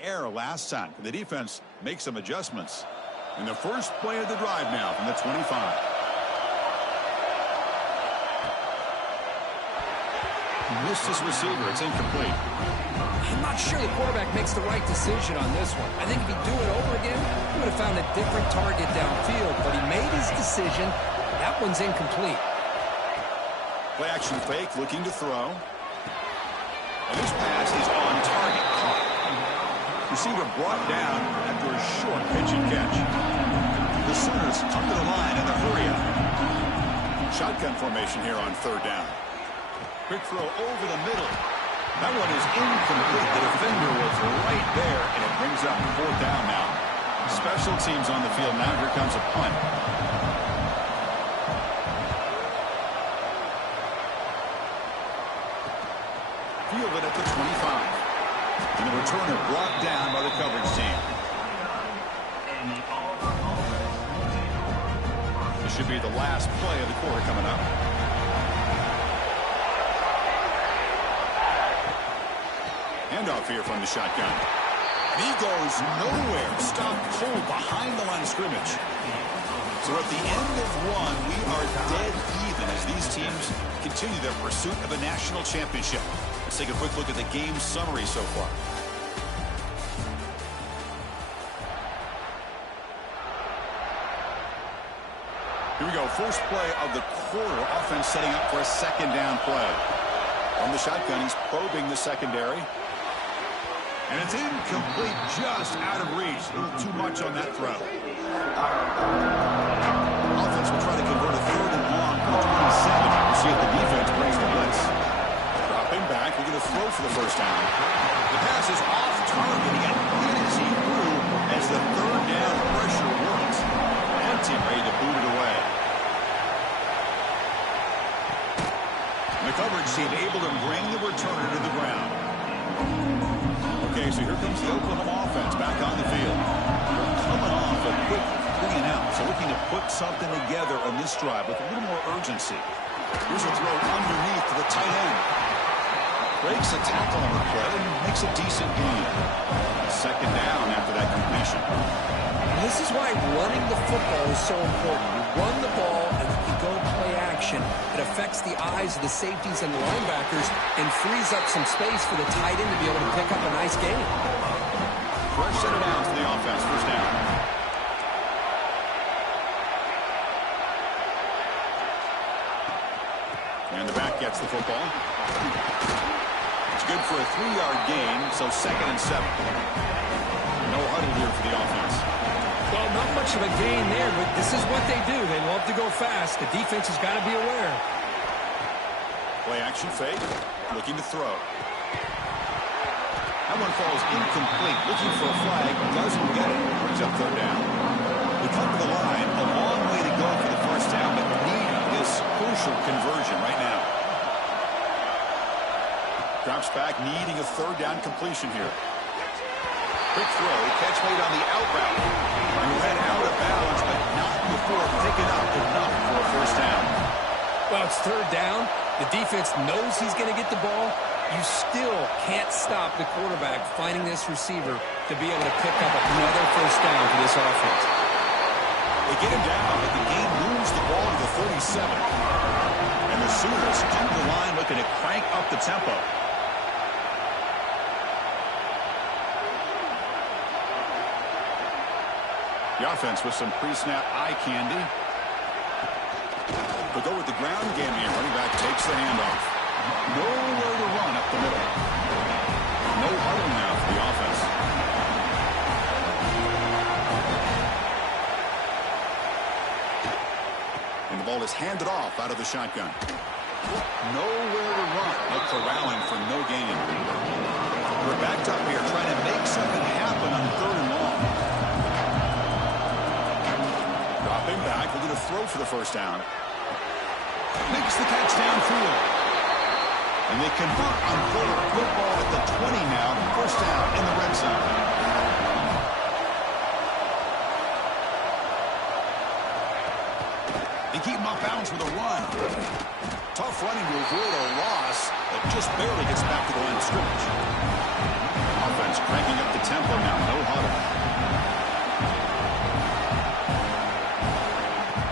error last time. The defense makes some adjustments. And the first play of the drive now from the 25. Missed his receiver. It's incomplete. I'm not sure the quarterback makes the right decision on this one. I think if he'd do it over again, he would have found a different target downfield. But he made his decision. That one's incomplete. Play action fake, looking to throw. And this pass is on target. Receiver brought down after a short pitch and catch. The Sooners come to the line in the hurry up. Shotgun formation here on third down. Quick throw over the middle. That one is incomplete. The defender was right there, and it brings up fourth down now. Special teams on the field. Now here comes a punt. Fielded at the 25. And the returner brought down by the coverage team. This should be the last play of the quarter coming up. Handoff here from the shotgun. And he goes nowhere. Stopped cold behind the line of scrimmage. So at the end of one, we are dead even as these teams continue their pursuit of a national championship. Let's take a quick look at the game summary so far. Here we go. First play of the quarter. Offense setting up for a second down play. On the shotgun, he's probing the secondary. And it's incomplete, just out of reach. A little too much on that throw. Offense will try to convert a third and long from the 27. We'll see if the defense brings the blitz. Dropping back, we're going to throw for the first down. The pass is off target. He got hit as he threw as the third down pressure works. Empty, ready to boot it away. And the coverage team able to bring the returner to the ground. Okay, so here comes the Oklahoma offense back on the field. They're coming off a quick 3-and-out, so looking to put something together on this drive with a little more urgency. Here's a throw underneath to the tight end. Breaks a tackle on the play and makes a decent gain. Second down after that completion. And this is why running the football is so important. You run the ball and you go play action. It affects the eyes of the safeties and the linebackers and frees up some space for the tight end to be able to pick up a nice gain. Fresh set of downs for the offense. First down. And the back gets the football. It's good for a 3-yard gain, so 2nd and 7. No huddle here for the offense. Well, not much of a gain there, but this is what they do. They love to go fast. The defense has got to be aware. Play action fake. Looking to throw. That one falls incomplete. Looking for a flag. Doesn't get it. Brings up third down. We come to the line. A long way to go for the first down, but need this crucial conversion right now. Drops back, needing a third down completion here. Quick throw. Catch made on the out route. And ran out of bounds, but not before picking up enough for a first down. Well, it's third down. The defense knows he's going to get the ball. You still can't stop the quarterback finding this receiver to be able to pick up another first down for this offense. They get him down, but the game moves the ball to the 37. And the Sooners come to the line looking to crank up the tempo. The offense with some pre-snap eye candy. They'll go with the ground game here. Running back takes the handoff. Nowhere to run up the middle. No huddle now for the offense. And the ball is handed off out of the shotgun. Nowhere to run. No corralling for no gain. We're backed up here trying to make something happen on third and long. Dropping back. We're going to throw for the first down. Makes the catch downfield. And they convert on third. Football at the 20 now. First down in the red zone. They keep him off bounds with a run. Tough running to avoid a loss that just barely gets back to the line of scrimmage. Offense Offense cranking up the tempo now. No huddle.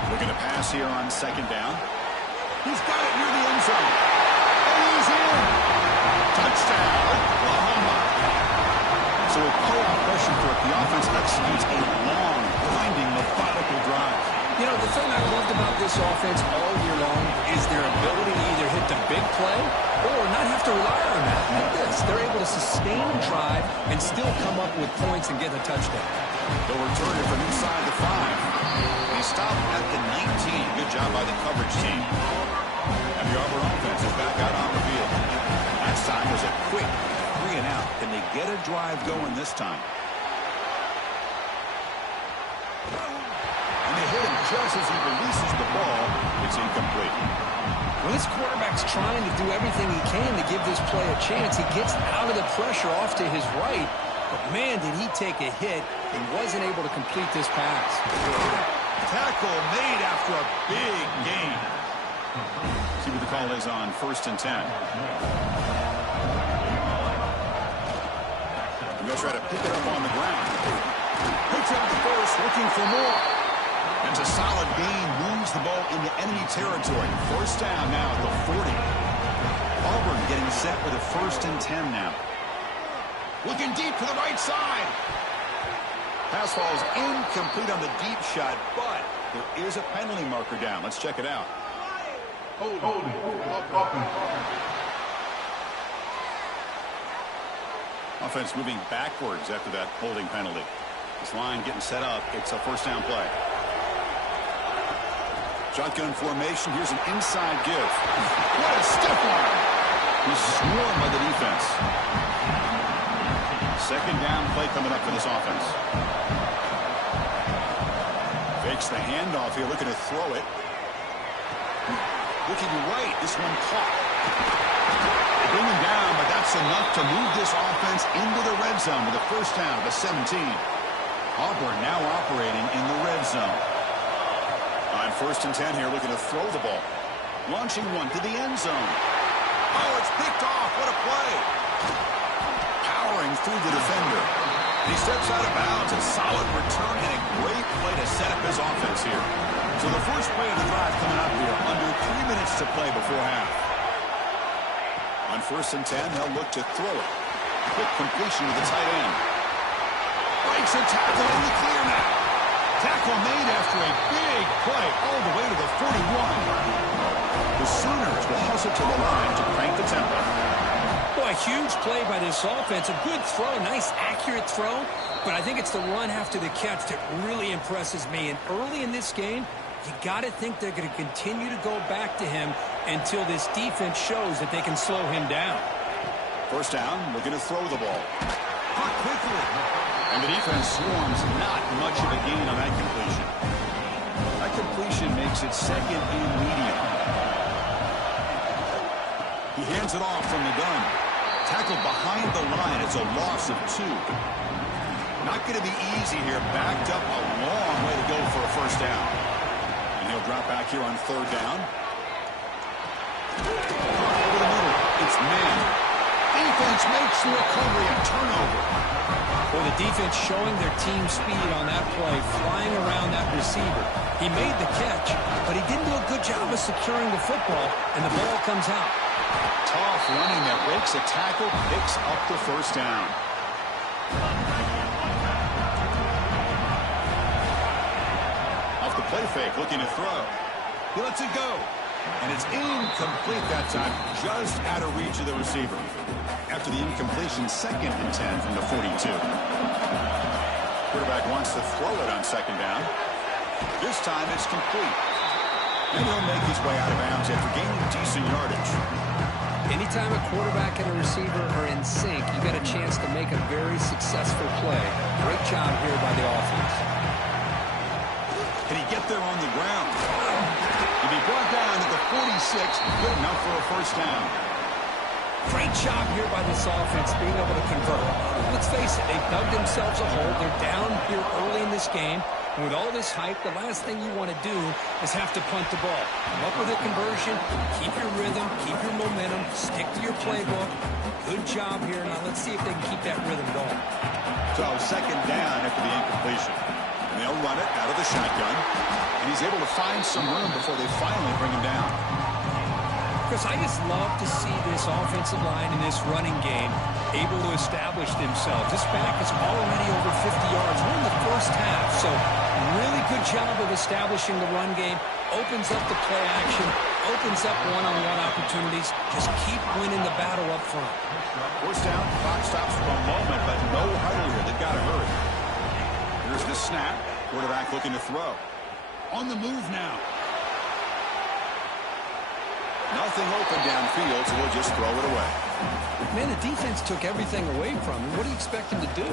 Looking to pass here on second down. He's got it near the end zone. And he's in. Touchdown, Oklahoma. So with co-op pressure for it, the offense executes a long, grinding, methodical drive. You know, the thing I loved about this offense all year long is their ability to either hit the big play or not have to rely on that. Like this, they're able to sustain a drive and still come up with points and get a touchdown. They'll return it from inside the 5. They stop at the 19. Good job by the coverage team. And the Auburn offense is back out on the field. Last time was a quick 3 and out. Can they get a drive going this time? And they hit him just as he releases the ball. It's incomplete. Well, this quarterback's trying to do everything he can to give this play a chance. He gets out of the pressure off to his right. But, man, did he take a hit. He wasn't able to complete this pass. Tackle made after a big gain. See what the call is on 1st and 10. And they'll try to pick it up on the ground. Picks up the first, looking for more. It's a solid gain, moves the ball into enemy territory. First down now at the 40. Auburn getting set with a 1st and 10 now. Looking deep to the right side. Pass falls incomplete on the deep shot, but there is a penalty marker down. Let's check it out. Holding. Offense moving backwards after that holding penalty. This line getting set up. It's a first down play. Shotgun formation. Here's an inside give. What a stiff arm. He's swarmed by the defense. Second down play coming up for this offense. Fakes the handoff here, looking to throw it. Looking right, this one caught. They bring him down, but that's enough to move this offense into the red zone with a first down at the 17. Auburn now operating in the red zone. On 1st and 10 here, looking to throw the ball. Launching one to the end zone. Oh, it's picked off. What a play. Powering through the defender. He steps out of bounds. A solid return and a great play to set up his offense here. So the first play of the drive coming up here. Under 3 minutes to play before half. On 1st and 10, they'll look to throw it. Quick completion to the tight end. Breaks a tackle in the clear now. Tackle made after a big play all the way to the 41. The Sooners will hustle to the line to crank the tempo. Boy, a huge play by this offense. A good throw, nice accurate throw. But I think it's the run after the catch that really impresses me. And early in this game, you got to think they're going to continue to go back to him until this defense shows that they can slow him down. First down, looking to throw the ball. Caught quickly. And the defense swarms, not much of a gain on that completion. That completion makes it second and medium. He hands it off from the gun. Tackled behind the line. It's a loss of 2. Not going to be easy here. Backed up a long way to go for a first down. And he'll drop back here on 3rd down. Over the middle. It's man. Defense makes the recovery a turnover. Well, the defense showing their team speed on that play, flying around that receiver. He made the catch, but he didn't do a good job of securing the football, and the ball comes out. Tough running that breaks a tackle, picks up the first down. Off the play fake, looking to throw. He lets it go. And it's incomplete that time, just out of reach of the receiver. After the incompletion, 2nd and 10 from the 42. Quarterback wants to throw it on 2nd down. This time it's complete. And he'll make his way out of bounds after gaining decent yardage. Anytime a quarterback and a receiver are in sync, you got a chance to make a very successful play. Great job here by the offense. Can he get there on the ground? He'll be brought down at the 46, good enough for a first down. Great job here by this offense being able to convert. Let's face it, they've dug themselves a hole. They're down here early in this game. And with all this hype, the last thing you want to do is have to punt the ball. Come up with a conversion, keep your rhythm, keep your momentum, stick to your playbook. Good job here. Now let's see if they can keep that rhythm going. So second down after the incompletion. And they'll run it out of the shotgun. And he's able to find some room before they finally bring him down. Chris, I just love to see this offensive line in this running game able to establish themselves. This back is already over 50 yards. We're in the first half, so really good job of establishing the run game. Opens up the play action, opens up one-on-one opportunities. Just keep winning the battle up front. First down, clock stops for a moment, but no huddle here. They've got to hurry. Here's the snap. Quarterback looking to throw. On the move now. Nothing open downfield, so we'll just throw it away. Man, the defense took everything away from him. What do you expect him to do?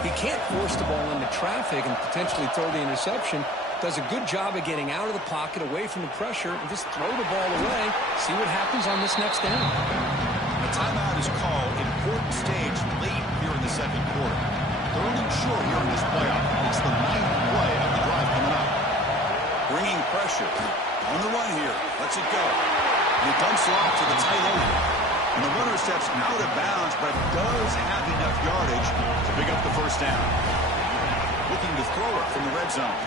He can't force the ball into traffic and potentially throw the interception. Does a good job of getting out of the pocket, away from the pressure, and just throw the ball away. See what happens on this next down. A timeout is called. Important stage late here in the second quarter. Third and short here in this playoff. It's the 9th play of the drive coming up. Bringing pressure. On the run here. Lets it go. And he dumps it off to the tight end. And the runner steps out of bounds, but does have enough yardage to pick up the first down. Looking to throw it from the red zone.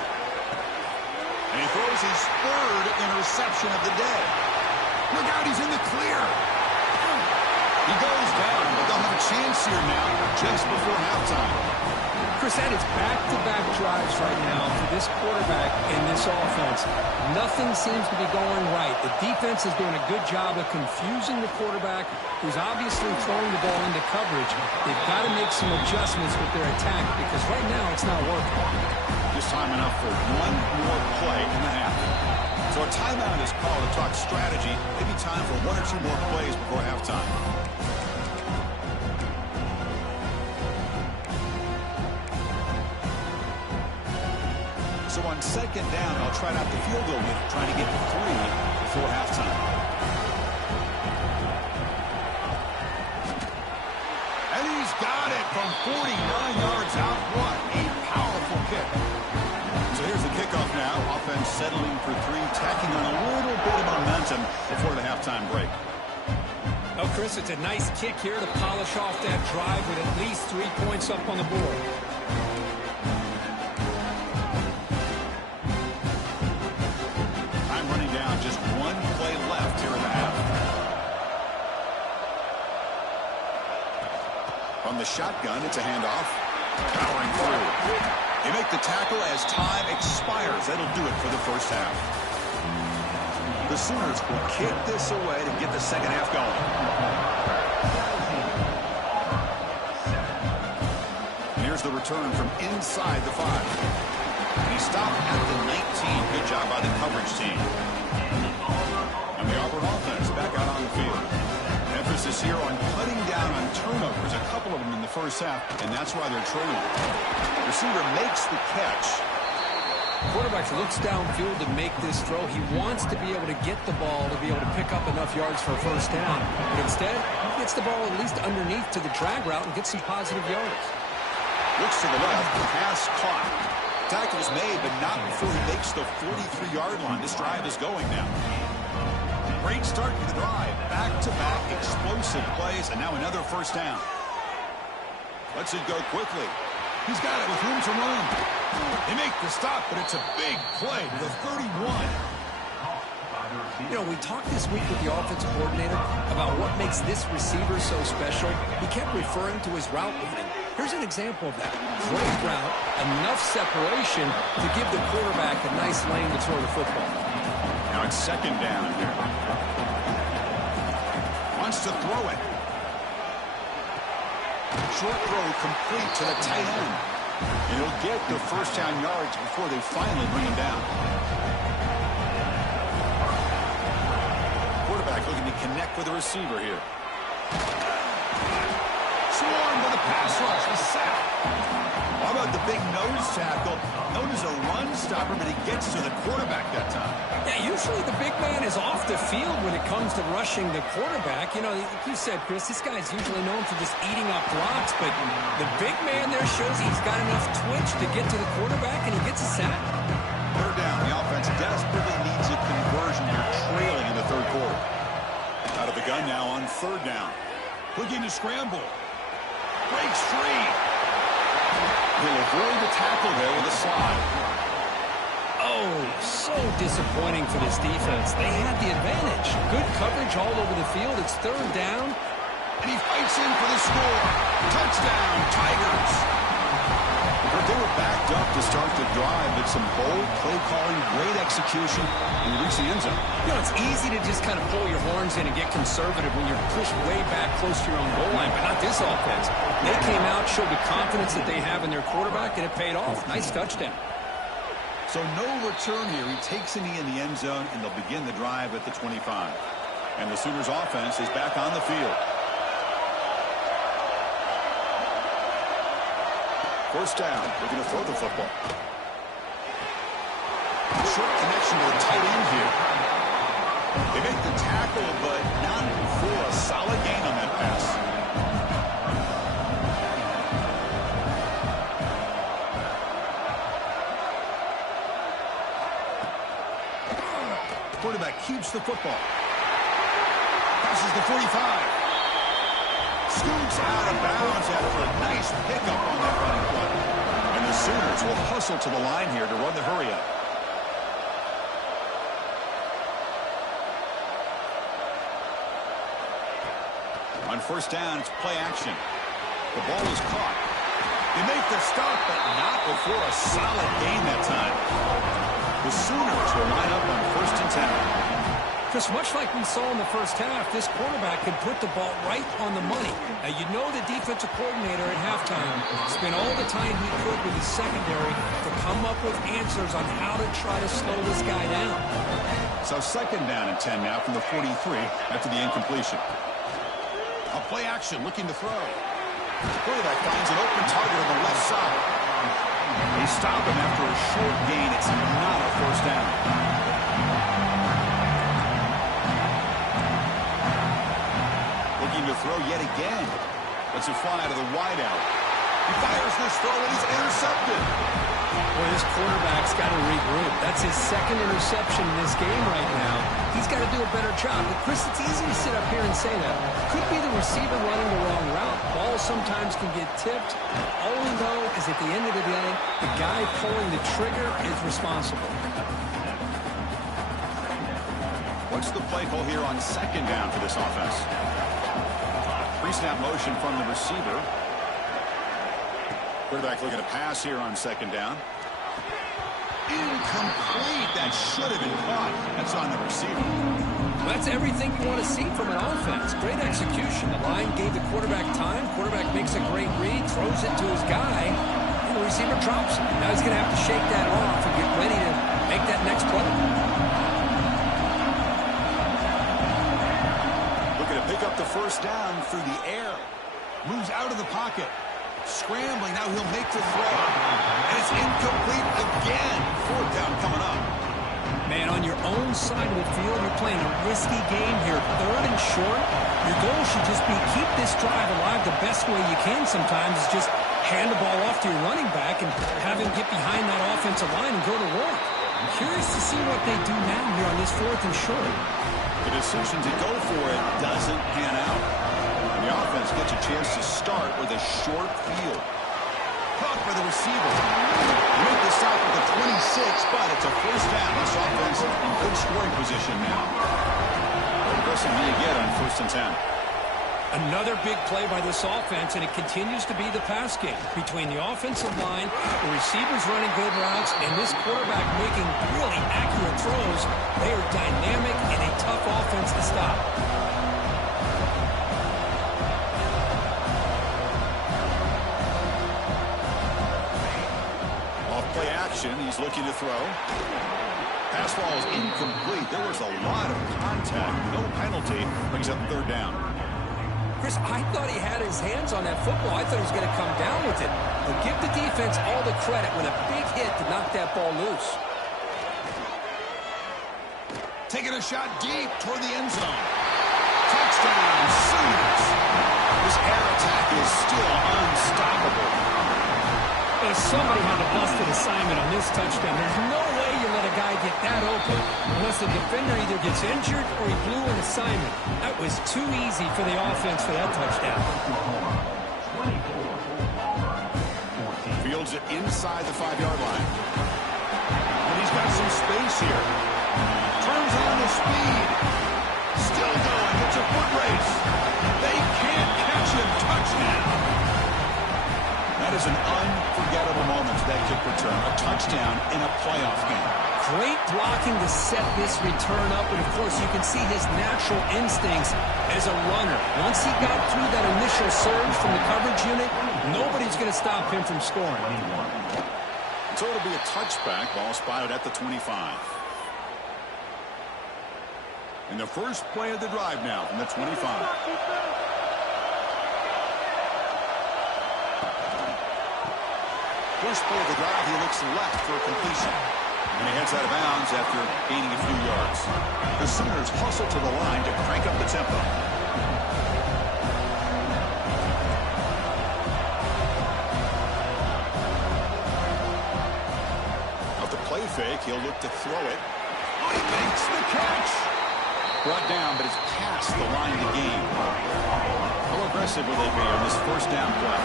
And he throws his third interception of the day. Look out, he's in the clear. He goes down, but they'll have a chance here now just before halftime. Chris, that is back-to-back drives right now for this quarterback and this offense. Nothing seems to be going right. The defense is doing a good job of confusing the quarterback, who's obviously throwing the ball into coverage. They've got to make some adjustments with their attack because right now it's not working. Just time enough for one more play in the half. So a timeout is called to talk strategy. Maybe time for one or two more plays before halftime. So on second down, I'll try out the field goal unit, trying to get 3 before halftime. And he's got it from 49 yards out. What a powerful kick. So here's the kickoff now. Offense settling for 3, tacking on a little bit of momentum before the halftime break. Oh, Chris, it's a nice kick here to polish off that drive with at least 3 points up on the board. Just one play left here in the half. From the shotgun, it's a handoff. Powering through. They make the tackle as time expires. That'll do it for the first half. The Sooners will kick this away to get the second half going. Here's the return from inside the 5. He stopped at the 19. Good job by the coverage team. And the Auburn offense back out on the field. Emphasis here on cutting down on turnovers, a couple of them in the first half, and that's why they're trailing. Receiver makes the catch. Quarterback looks downfield to make this throw. He wants to be able to get the ball to be able to pick up enough yards for a first down. But instead, he gets the ball at least underneath to the drag route and gets some positive yards. Looks to the left, pass caught. Tackle is made, but not before he makes the 43-yard line. This drive is going now. Great start to the drive. Back-to-back explosive plays, and now another first down. Lets it go quickly. He's got it with room to run. They make the stop, but it's a big play to the 31. You know, we talked this week with the offensive coordinator about what makes this receiver so special. He kept referring to his route running. Here's an example of that. Great route, enough separation to give the quarterback a nice lane to throw the football. Now it's second down here. Wants to throw it. Short throw complete to the tight end. And he'll get the first down yards before they finally bring him down. Quarterback looking to connect with the receiver here. Swarmed with a pass rush. The sack. How about the big nose tackle? Known as a run stopper, but he gets to the quarterback that time. Yeah, usually the big man is off the field when it comes to rushing the quarterback. You know, like you said, Chris, this guy's usually known for just eating up blocks, but the big man there shows he's got enough twitch to get to the quarterback, and he gets a sack. Third down. The offense desperately needs a conversion. They're trailing in the third quarter. Out of the gun now on third down. Looking to scramble. Breaks free. He'll avoid the tackle there with a slide. Oh, so disappointing for this defense. They had the advantage. Good coverage all over the field. It's third down. And he fights in for the score. Touchdown, Tigers. But they were backed up to start the drive, but some bold play calling, great execution, and reach the end zone. You know, it's easy to just kind of pull your horns in and get conservative when you're pushed way back close to your own goal line, but not this offense. They came out, showed the confidence that they have in their quarterback, and it paid off. Nice touchdown. So no return here. He takes a knee in the end zone, and they'll begin the drive at the 25. And the Sooners offense is back on the field. First down, looking to throw the football. Short connection to the tight end here. They make the tackle, but not for a solid gain on that pass. Quarterback keeps the football. Passes the 45. Scoots out of bounds after a nice pickup on that running play. And the Sooners will hustle to the line here to run the hurry-up. On first down, it's play action. The ball is caught. They make the stop, but not before a solid gain that time. The Sooners will line up on first and 10. Chris, much like we saw in the first half, this quarterback could put the ball right on the money. Now, you know the defensive coordinator at halftime spent all the time he could with his secondary to come up with answers on how to try to slow this guy down. So second down and 10 now from the 43 after the incompletion. A play action looking to throw. The quarterback finds an open target on the left side. They stop him after a short gain. It's not a first down. Looking to throw yet again. Lets it fly to the wideout. He fires this throw and he's intercepted. Boy, this quarterback's got to regroup. That's his second interception in this game right now. He's got to do a better job. But, Chris, it's easy to sit up here and say that. Could be the receiver running the wrong route. Balls sometimes can get tipped. All we know is at the end of the day, the guy pulling the trigger is responsible. What's the play call here on second down for this offense? Pre-snap motion from the receiver. Quarterback looking to pass here on second down. Incomplete. That should have been caught. That's on the receiver. That's everything you want to see from an offense. Great execution. The line gave the quarterback time. Quarterback makes a great read, throws it to his guy, and the receiver drops it. Now he's going to have to shake that off and get ready to make that next play. Looking to pick up the first down through the air. Moves out of the pocket. Scrambling, now he'll make the throw. And it's incomplete again. Fourth down coming up. Man, on your own side of the field, you're playing a risky game here. Third and short, your goal should just be keep this drive alive the best way you can sometimes is just hand the ball off to your running back and have him get behind that offensive line and go to work. I'm curious to see what they do now here on this fourth and short. The decision to go for it doesn't pan out. The offense gets a chance to start with a short field. Caught by the receiver. They make the stop at the 26, but it's a first down. This offense in good scoring position now. What aggressive do you get on first and 10? Another big play by this offense, and it continues to be the pass game between the offensive line, the receivers running good routes, and this quarterback making really accurate throws. They are dynamic and a tough offense to stop. Play action. He's looking to throw. Pass ball is incomplete. There was a lot of contact. No penalty. Brings up third down. Chris, I thought he had his hands on that football. I thought he was going to come down with it. But give the defense all the credit when a big hit to knock that ball loose. Taking a shot deep toward the end zone. Touchdown, Sooners. This air attack is still unstoppable. Well, somebody had a busted assignment on this touchdown. There's no way you let a guy get that open unless the defender either gets injured or he blew an assignment. That was too easy for the offense for that touchdown. Fields it inside the 5-yard line. And he's got some space here. Turns on the speed. Still going. It's a foot race. They can't catch him. Touchdown. That is an unforgettable moment to that kick return. A touchdown in a playoff game. Great blocking to set this return up. And, of course, you can see his natural instincts as a runner. Once he got through that initial surge from the coverage unit, nobody's going to stop him from scoring. So it'll be a touchback. Ball spotted at the 25. And the first play of the drive now from the 25. First play of the drive, he looks left for a completion. And he heads out of bounds after gaining a few yards. The Sooners hustle to the line to crank up the tempo. Off the play fake, he'll look to throw it. Oh, he makes the catch! Brought down, but it's past the line of the game. How aggressive will they be on this first down play?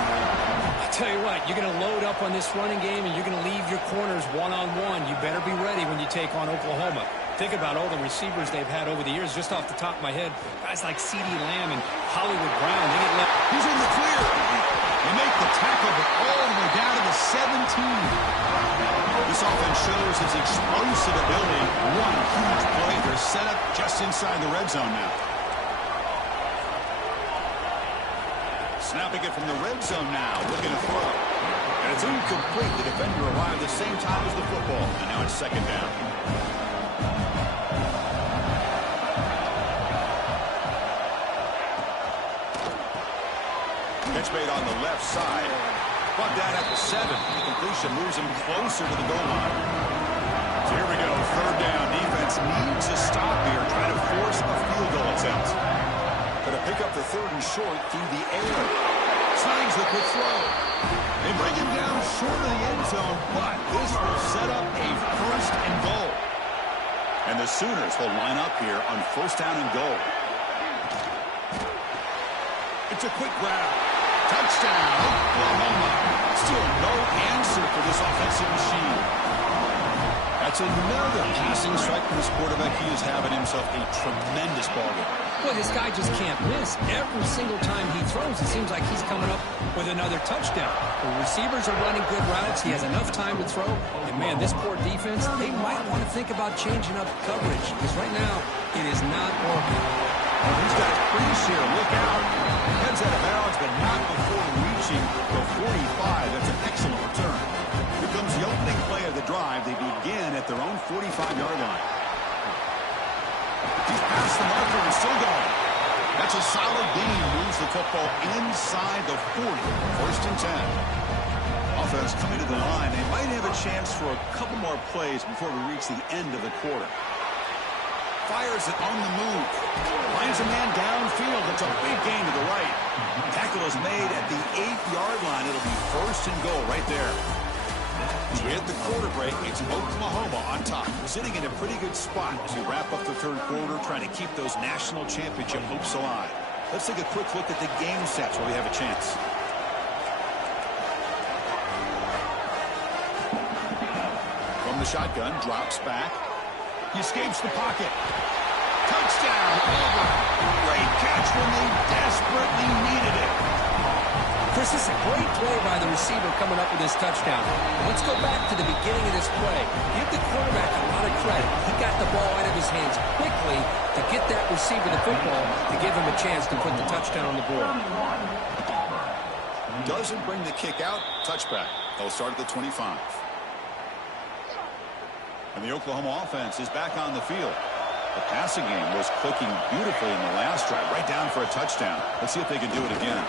I tell you what, you're going to load up on this running game and you're going to leave your corners one-on-one. You better be ready when you take on Oklahoma. Think about all the receivers they've had over the years. Just off the top of my head, guys like CeeDee Lamb and Hollywood Brown. They get left. He's in the clear. They make the tackle, but all the way down to the 17. This offense shows its explosive ability. One huge play. They're set up just inside the red zone now. Snapping it from the red zone now, looking to throw. And it's incomplete. The defender arrived at the same time as the football. And now it's second down. Catch made on the left side. Brought down at the 7. The completion moves him closer to the goal line. So here we go. Third down. Defense needs a stop here. Trying to force a field goal attempt. Going to pick up the third and short through the air. Signs the quick throw. They bring him down short of the end zone, but this will set up a first and goal. And the Sooners will line up here on first down and goal. It's a quick grab. Touchdown, Oklahoma. Still no answer for this offensive machine. That's another passing strike from this quarterback. He is having himself a tremendous ball game. Boy, this guy just can't miss. Every single time he throws, it seems like he's coming up with another touchdown. The receivers are running good routes. He has enough time to throw. And, man, this poor defense, they might want to think about changing up coverage because right now it is not working. He's got crease here. Look out. Heads out of bounds, but not before reaching the 45. That's an excellent return. Here comes the opening play of the drive. They begin at their own 45-yard line. He's past the marker and still going. That's a solid gain. Moves the football inside the 40. First and 10. Offense coming to the line. They might have a chance for a couple more plays before we reach the end of the quarter. Fires it on the move. Finds a man downfield. It's a big gain to the right. Tackle is made at the 8-yard line. It'll be first and goal right there. As we hit the quarter break, it's Oklahoma on top, sitting in a pretty good spot as we wrap up the third quarter, trying to keep those national championship hopes alive. Let's take a quick look at the game sets where we have a chance. From the shotgun, drops back. He escapes the pocket. Touchdown, over. Great catch when they desperately needed it. Chris, this is a great play by the receiver coming up with this touchdown. Let's go back to the beginning of this play. Give the quarterback a lot of credit. He got the ball out of his hands quickly to get that receiver the football to give him a chance to put the touchdown on the board. Doesn't bring the kick out. Touchback. They'll start at the 25. And the Oklahoma offense is back on the field. The passing game was clicking beautifully in the last drive, right down for a touchdown. Let's see if they can do it again.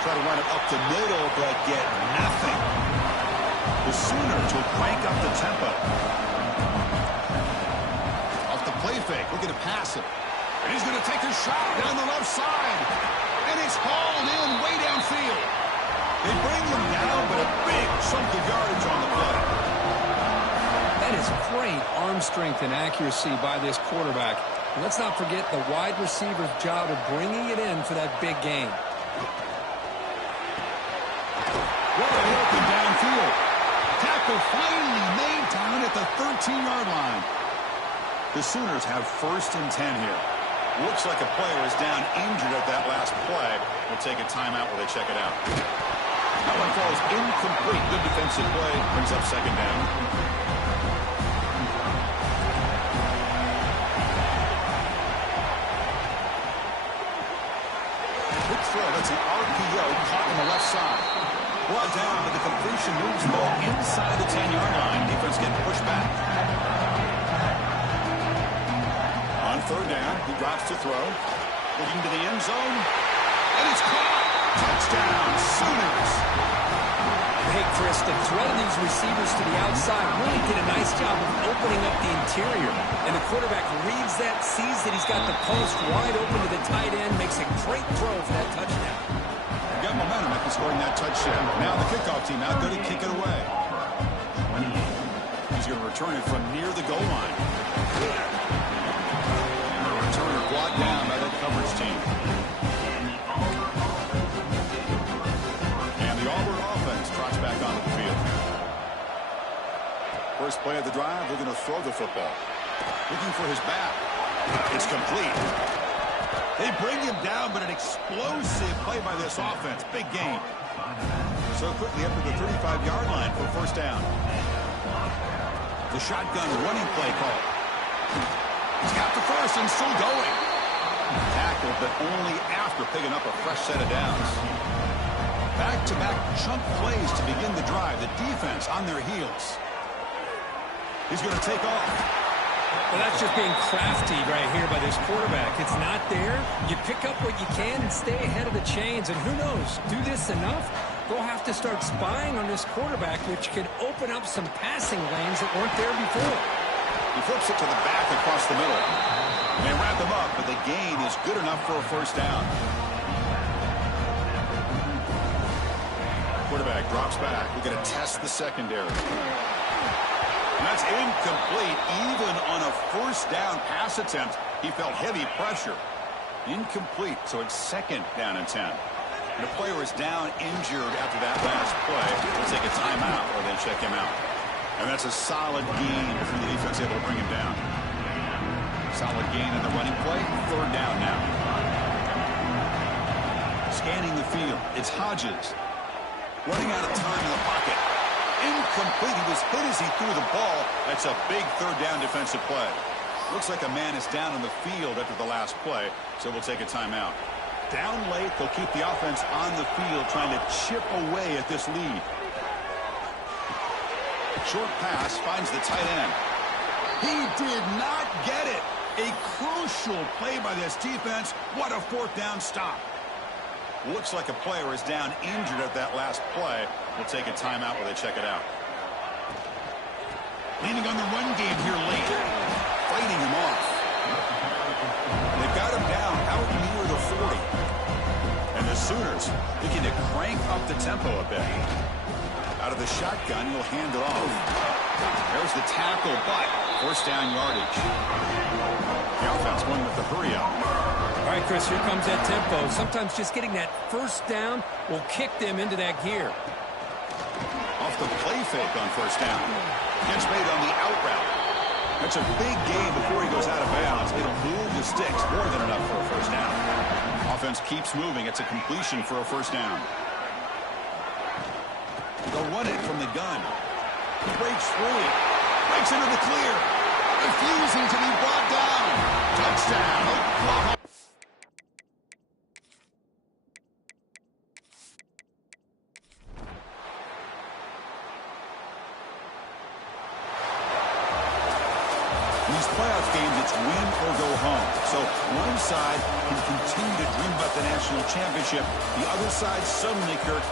Try to run it up the middle, but get nothing. The Sooners will crank up the tempo. Off the play fake, looking to pass it. And he's going to take a shot down the left side. And it's hauled in way downfield. They bring him down, but a big chunk of yardage on the play. That is great arm strength and accuracy by this quarterback. And let's not forget the wide receiver's job of bringing it in for that big gain. Wide open downfield. Tackle finally made down at the 13-yard line. The Sooners have 1st and 10 here. Looks like a player is down injured at that last play. We'll take a timeout while they check it out. That one falls incomplete. Good defensive play. Brings up 2nd down. Quick throw. That's an RPO caught on the left side. Brought down, but the completion moves the ball inside the 10-yard line. Defense getting pushed back. On 3rd down, he drops to throw. Looking to the end zone. And it's caught. Touchdown, Sooners. Hey, Chris, the threat of these receivers to the outside really did a nice job of opening up the interior. And the quarterback reads that, sees that he's got the post wide open to the tight end, makes a great throw for that touchdown. Got momentum after scoring that touchdown. Now the kickoff team out there to kick it away. He's going to return it from near the goal line. The returner brought down by that coverage team. And the Auburn offense trots back onto the field. First play of the drive, they're going to throw the football. Looking for his back. It's complete. They bring him down, but an explosive play by this offense. Big game. So quickly up to the 35-yard line for 1st down. The shotgun running play call. He's got the first and still going. Tackled, but only after picking up a fresh set of downs. Back-to-back chunk plays to begin the drive. The defense on their heels. He's going to take off. Well, that's just being crafty right here by this quarterback. It's not there. You pick up what you can and stay ahead of the chains. And who knows, do this enough, they'll have to start spying on this quarterback, which could open up some passing lanes that weren't there before. He flips it to the back across the middle. They wrap him up, but the gain is good enough for a 1st down. Quarterback drops back. We're going to test the secondary. And that's incomplete. Even on a 1st down pass attempt, he felt heavy pressure. Incomplete, so it's 2nd down and 10. And the player is down injured after that last play. We'll take a timeout or they check him out. And that's a solid gain from the defense able to bring him down. Solid gain in the running play. 3rd down now. Scanning the field, it's Hodges. Running out of time in the pocket. Incomplete. He was hit as he threw the ball. That's a big 3rd down defensive play. Looks like a man is down on the field after the last play, so we'll take a timeout. Down late, they'll keep the offense on the field trying to chip away at this lead. Short pass finds the tight end. He did not get it. A crucial play by this defense. What a 4th down stop. Looks like a player is down injured at that last play. We'll take a timeout while they check it out. Leaning on the run game here late. Fighting him off. They've got him down out near the 40. And the Sooners looking to crank up the tempo a bit. Out of the shotgun, he'll hand it off. There's the tackle, but 1st down yardage. The offense going with the hurry up. All right, Chris, here comes that tempo. Sometimes just getting that 1st down will kick them into that gear. Off the play fake on 1st down. Catch made on the out route. That's a big gain before he goes out of bounds. It'll move the sticks more than enough for a 1st down. Offense keeps moving. It's a completion for a 1st down. They'll run it from the gun. Breaks free. Breaks into the clear. Refusing to be brought down. Touchdown. Oklahoma. He's playoff games, it's win or go home. So one side can continue to dream about the national championship. The other side suddenly, Kirk,